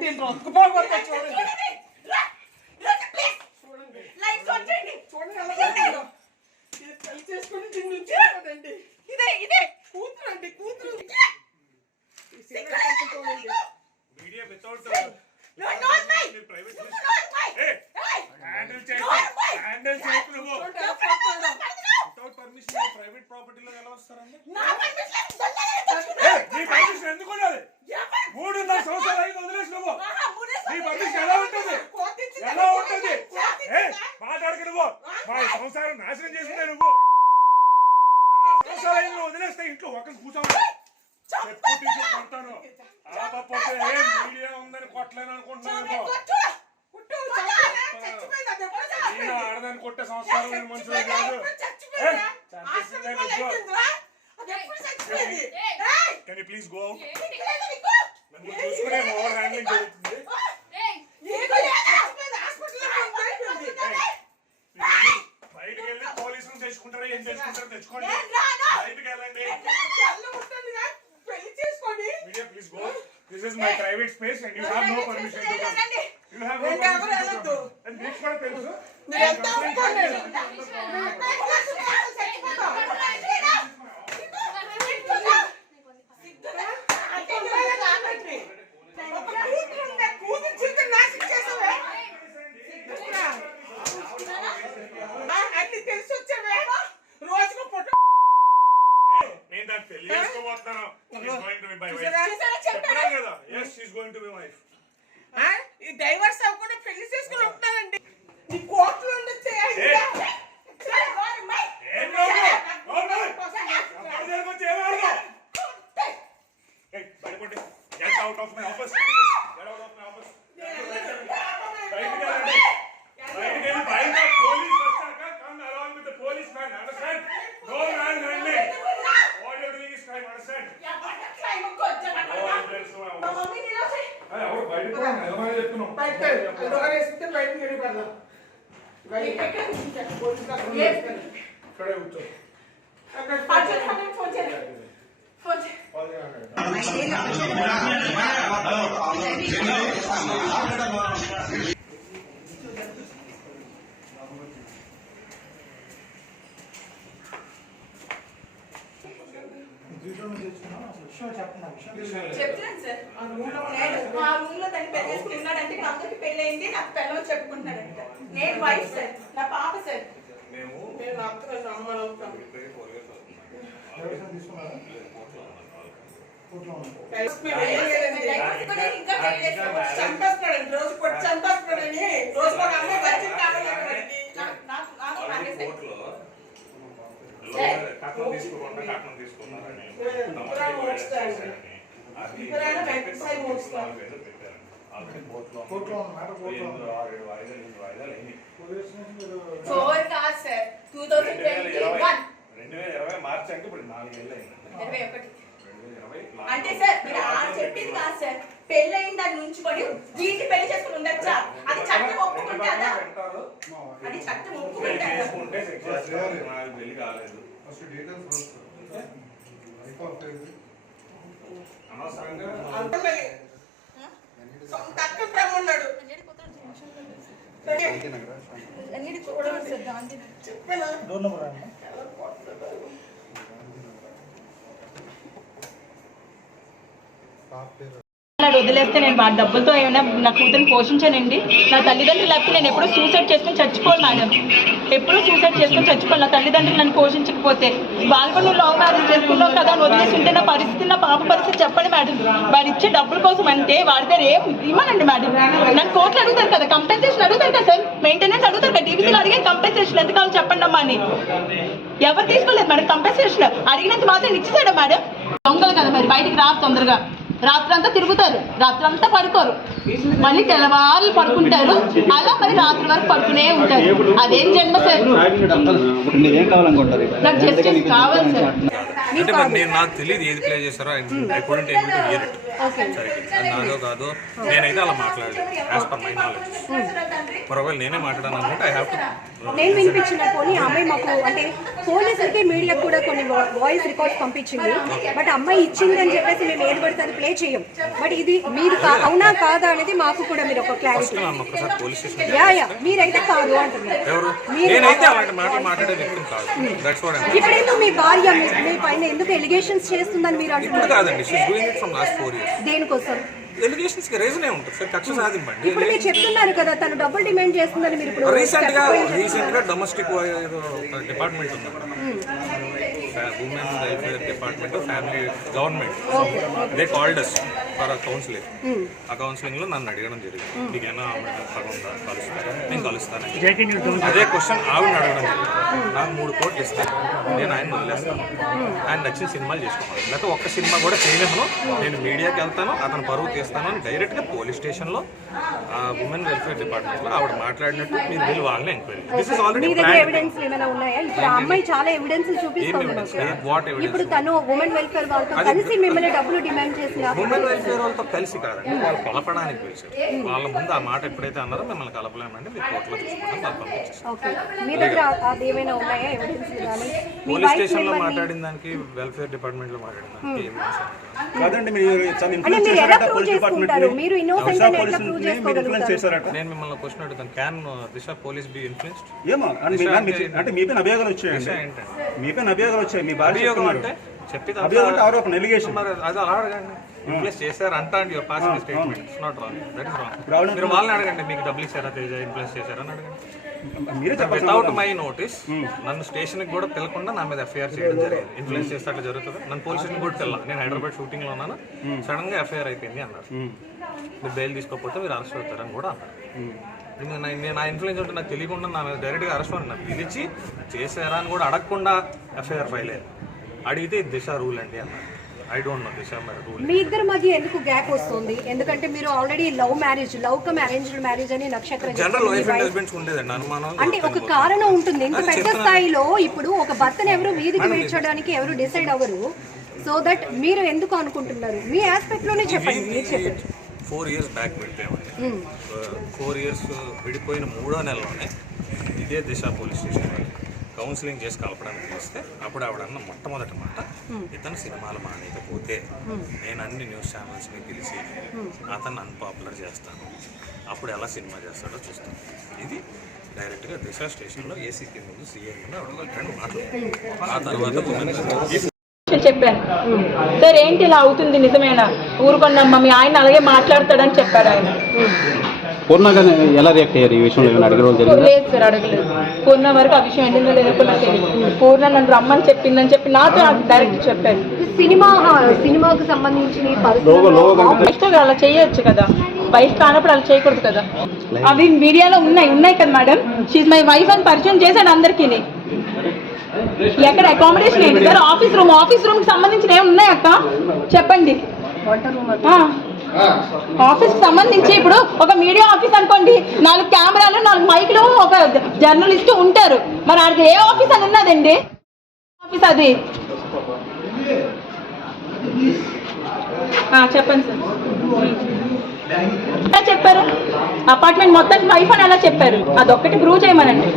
అంటే రొక్కుపోతే చూడండి పెళ్లి చేసుకుని దీని నుంచి ఇదే కూతురు అండి కూతురు మీడియా వితౌట్ ప్రైవేట్ హ్యాండిల్ చేయకు నువ్వు వితౌట్ పర్మిషన్ ప్రైవేట్ ప్రాపర్టీలో ఎలా వస్తారండి నీ పర్మిషన్ ఎందుకు ఉండాలి 3.5 సంవత్సరాలు అయింది వదిలేసి నువ్వు నీ పర్మిషన్ ఎలా ఉంటుంది మాట్లాడక నువ్వు మా సంసారం నాశనం చేసిందే నువ్వు సంవత్సరాలు అయింది వదిలేస్తే ఇంట్లో ఒకరు కూర్చోవాలి ఎప్పుడు తీసుకుంటాను ఆపపోతే మీడియా ఉందని కొట్టలేను అనుకుంటున్నాను నేను ఆడదాన్ని కొట్టే సంస్కారం నేను మనుషులు కాదు కెన్ యూ ప్లీజ్ గో నన్ను చూసుకునే ఓవర్ హ్యాండ్లింగ్ జరుగుతుంది బయటకు వెళ్ళి పోలీసులు తెచ్చుకుంటారా ఏం తెచ్చుకుంటారో తెచ్చుకోండి బయటకు వెళ్ళండి media please go this is my private space and you have no permission to come you have no permission to come and మీకు కూడా తెలుసు డైవర్స్ అవ్వకుండా పెళ్లి చేసుకుని ఉంటానండి నీ కోర్టులో చెప్తున్నాను సార్ ఆ రూమ్ లో దాన్ని పెళ్లి ఉన్నాడంటే నా అందరికి పెళ్లి అయింది నాకు పిల్లలు చెప్పుకుంటున్నాడంట నేను వైఫ్ సార్ నా పాప సార్ చంపేస్తున్నాడు రోజు కొట్టి చంపేస్తున్నాడని రోజు ఒక అమ్మాయి వచ్చింది మార్చి అంటే ఇప్పుడు 4 ఏళ్ళు అంటే సార్ మీరు చెప్పింది కాదు సార్ పెళ్లి అయిన దాన్ని ఉంచుకొని దీన్ని పెళ్లి చేసుకుని ఉండొచ్చా అది చట్టం ఒప్పుకుంటారా అది చట్టం ఒప్పుకుంటారా పెళ్లి కాలేదు అనవసరంగా వదిలేస్తే నేను వాడి డబ్బులతో ఏమైనా నా కూతురిని పోషించానండి. నా తల్లిదండ్రులు లేకపోతే నేను ఎప్పుడూ సూసైడ్ చేసుకుని చచ్చిపోను మేడం, ఎప్పుడూ సూసైడ్ చేసుకుని చచ్చిపోను. నా తల్లిదండ్రులు నన్ను పోషించకపోతే వాళ్ళు కూడా నువ్వు లవ్ మ్యారేజ్ చేసుకున్నావు కదా అని వదిలేసి ఉంటే నా పరిస్థితి, నా పాప పరిస్థితి చెప్పండి మేడం. వాడు ఇచ్చే డబ్బుల కోసం అంటే వాడి దగ్గర ఏం ఇవ్వనండి మేడం. నన్ను కోర్టులు అడుగుతారు కదా, కంపెన్సేషన్ అడుగుతారు కదా సార్, మెయింటెనెన్స్ అడుగుతారు కదా, టీవీసీలో అడిగే కంపెన్సేషన్ ఎంత కావాలి చెప్పండి అమ్మా అని. ఎవరు తీసుకోలేదు మేడం కంపెన్సేషన్, అడిగినంత మాత్రం ఇచ్చేసాడా మేడం. దొంగలు కదా మరి బయటికి రాదు తొందరగా, రాత్రంతా తిరుగుతారు, రాత్రంతా పడుకోరు, మళ్ళీ తెల్లవారులు పడుకుంటారు, అలా మరి రాత్రి వరకు పడుకునే ఉంటారు. అదేం జన్మ సార్. నాకు జస్టిస్ కావాలి సార్. నాకు తెలియదు ఏది ప్లే చేశారో. సరే అది నాదో కాదో నేనైతే అలా మాట్లాడలేదు యాజ్ పర్ మై నాలెడ్జ్. ఒకవేళ నేనే మాట్లాడాను అనుకుంటే ఐ హ్యావ్ టు. నేను వినిపించిన పోనీ అమ్మాయి మాకు అంటే పోలీసులకి మీడియాకి కూడా కొన్ని వాయిస్ రికార్డ్స్ పంపించింది. బట్ అమ్మాయి ఇచ్చింది అని చెప్పేసి మేము ఏది పడితే అది ప్లే చేయం. బట్ ఇది మీరు అవునా కాదా అనేది మాకు కూడా మీరు ఒక క్లారిటీ. ఒక్కసారి పోలీస్ స్టేషన్ యా మీరైతే కాదు అంటున్నారు. ఎవరు నేనైతే అలాంటి మాటలు మాట్లాడే వ్యక్తిని కాదు. That's what I. ఇప్పుడేందుకు మీ భార్య మీ పైన ఎందుకు ఎలిగేషన్స్ చేస్తుందని మీరు అంటున్నారు? కాదండి, she is doing it from last 4 years. దేనికోసం? ఎలిగేషన్స్ కి రీజన్ ఏ ఉంటుంది సార్, కక్ష సాధింపండి. ఇప్పుడు మీరు చెప్తున్నారు కదా తను డబుల్ డిమాండ్ చేస్తుందని మీరు ఇప్పుడు రీసెంట్ గా డొమెస్టిక్ డిపార్ట్మెంట్ ఉంది, women welfare department, family government, they called us for counselling. ఆ కౌన్సిలింగ్ లో నన్ను అడగడం జరిగింది, మీకేనా కలుస్తారా? నేను కలుస్తాను. అదే క్వశ్చన్ ఆవిడ అడగడం జరిగింది. నాకు 3 కోట్లు ఇస్తాను, నేను ఆయన వదిలేస్తాను, ఆయన నచ్చిన సినిమాలు చేసుకోవాలి, లేకపోతే ఒక్క సినిమా కూడా చేయలేము, నేను మీడియాకి వెళ్తాను, అతను పరువు తీస్తాను అని డైరెక్ట్ గా పోలీస్ స్టేషన్ లో ఉమెన్ వెల్ఫేర్ డిపార్ట్మెంట్ లో ఆవిడ మాట్లాడినట్టు మీరు వెళ్ళి వాళ్ళని enquiry. This is already evidence ఏమైనా ఉన్నాయా? ఇప్పుడు ఆ అమ్మాయి చాలా ఎవిడెన్స్ చూపిస్తుంది. ఇప్పుడు తను ఉమెన్ వెల్ఫేర్ వాళ్ళతో కలిసి మిమ్మల్ని డబ్బులు డిమాండ్ చేసిన ఉమెన్ వెల్ఫేర్ వాళ్ళతో కలిసి కాదండి, వాళ్ళు కలపడానికి పిలిచారు. వాళ్ళ ముందు ఆ మాట ఎప్పుడైతే అన్నారో మిమ్మల్ని కలపలేమండి, మీరు కోర్టులో చూసుకుంటాం, వాళ్ళు పంపించేస్తారు. ఓకే, మీ దగ్గర అది ఏమైనా ఉన్నాయా ఎవిడెన్స్? కానీ పోలీస్ స్టేషన్ లో మాట్లాడిన దానికి, వెల్ఫేర్ డిపార్ట్మెంట్ లో మాట్లాడిన దానికి ఎవిడెన్స్ కాదండి. మీరు ఎలా ప్రూవ్ చేసుకుంటారు? మీరు ఇన్నోసెంట్ అని ఎట్లా ప్రూవ్ చేసుకోగలుగుతారు? నేను మిమ్మల్ని క్వశ్చన్ అడుగుతాను, can this police B influenced? ఏమో అంటే మీ పైన అభియోగాలు వచ్చాయండి, మీ పైన అభియోగాలు వచ్చాయి. మీ భార్య అంటే చెప్పి ఆరోపణ ఎలిగేషన్ అది అలా అడగండి. ఇన్ఫ్లుయెన్స్ చేశారు అంట అండి, your passing statement it's not wrong, that is wrong. మీరు వాళ్ళని అడగండి, మీకు డబ్బులు ఇచ్చారా, తేజ ఇన్ఫ్లుయెన్స్ చేశారా అని అడగండి. వితౌట్ మై నోటీస్ నన్ను స్టేషన్ కి కూడా తెలకుండా నా మీద ఎఫ్ఐఆర్ చేయడం జరిగింది. ఇన్ఫ్లుయెన్స్ చేస్తే అట్లా జరుగుతుంది. నన్ను పోలీస్ స్టేషన్ కూడా తెల్ల, నేను హైదరాబాద్ షూటింగ్ లో ఉన్నాను, సడన్ గా ఎఫ్ఐఆర్ అయిపోయింది అన్నారు. మీరు బెయిల్ తీసుకోకపోతే మీరు అరెస్ట్ అవుతారని కూడా అన్నారు. నేను నా ఇన్ఫ్లుయెన్స్ ఉంటే నాకు తెలియకుండా నా మీద డైరెక్ట్ గా అరెస్ట్ అని పిలిచి చేశారా అని కూడా అడగకుండా ఎఫ్ఐఆర్ ఫైల్ అయ్యింది. అడిగితే దిశ రూల్ అండి అన్నారు. I don't know Disha rule. మీ ఇద్దరి మధ్య ఎందుకు గ్యాప్ వస్తుంది? ఎందుకంటే మీరు already love come arranged marriage అని నక్షత్రం జనరల్ వైఫ్ అండ్ హస్బెండ్స్ ఉండేదండి అనుమానం. అంటే ఒక కారణం ఉంటుంది. ఇంత పెద్ద స్థాయిలో ఇప్పుడు ఒక భర్తను ఎవరు వీధికి వేయించడానికి ఎవరు డిసైడ్ అవ్వరు. సో దట్ మీరు ఎందుకు అనుకుంటున్నారు? మీ ఆస్పెక్ట్ లోనే చెప్పండి, మీరు చెప్పండి. 4 years బ్యాక్ విడిపోయామండి. 4 years విడిపోయిన 3వ నెలలోనే ఇదే దిశ పోలీస్ స్టేషన్ కౌన్సిలింగ్ చేసి కలపడానికి పిలిస్తే అప్పుడు ఆవిడన్న మొట్టమొదటి మాట, ఇతను సినిమాలు మానేయకపోతే నేను అన్ని న్యూస్ ఛానల్స్ని పిలిచి అతన్ని అన్పాపులర్ చేస్తాను, అప్పుడు ఎలా సినిమా చేస్తాడో చూస్తాను. ఇది డైరెక్ట్గా దిశ స్టేషన్లో ఏసీపీ ముందు సీఎం ముందు ఆవిడ మాట్లాడు. ఆ తర్వాత చెప్పాను, సార్ ఏంటి ఇలా అవుతుంది, నిజమేనా, ఊరుకున్నామ్మా, మీ ఆయన అలాగే మాట్లాడతాడని చెప్పాడు ఆయన. పూర్ణగానే ఎలా రియాక్ట్ అయ్యారు ఈ విషయంలో? ఏమైనా అడగడం జరిగింది? లేదు సార్, అడగలేదు. పూర్ణ వరకు ఆ విషయం ఎందుకు లేదో నాకు తెలియదు. పూర్ణ నన్ను రమ్మని చెప్పిందని చెప్పి నాతో డైరెక్ట్ చెప్పాడు. సినిమాకు సంబంధించిన అలా చేయొచ్చు కదా, వైఫ్ కానప్పుడు అలా చేయకూడదు కదా. అవి మీడియాలో ఉన్నాయి కదా మేడం. షీజ్ మై వైఫ్ అని పరిచయం చేశాడు అందరికీ. ఎక్కడ అకామిడేషన్ ఏంటి సార్? ఆఫీస్ రూమ్ కి సంబంధించిన ఏమి ఉన్నాయి అక్క చెప్పండి. ఆఫీస్ కి సంబంధించి ఇప్పుడు ఒక మీడియా ఆఫీస్ అనుకోండి, 4 కెమెరాలు 4 మైకులు, ఒక జర్నలిస్ట్ ఉంటారు. మరి అది ఏ ఆఫీస్ అని ఉన్నదండి? ఆఫీస్ అది చెప్పండి సార్. ఎలా చెప్పారు? అపార్ట్మెంట్ మొత్తం వైఫ్ అని ఎలా చెప్పారు? అదొక్కటి ప్రూవ్ చేయమనండి.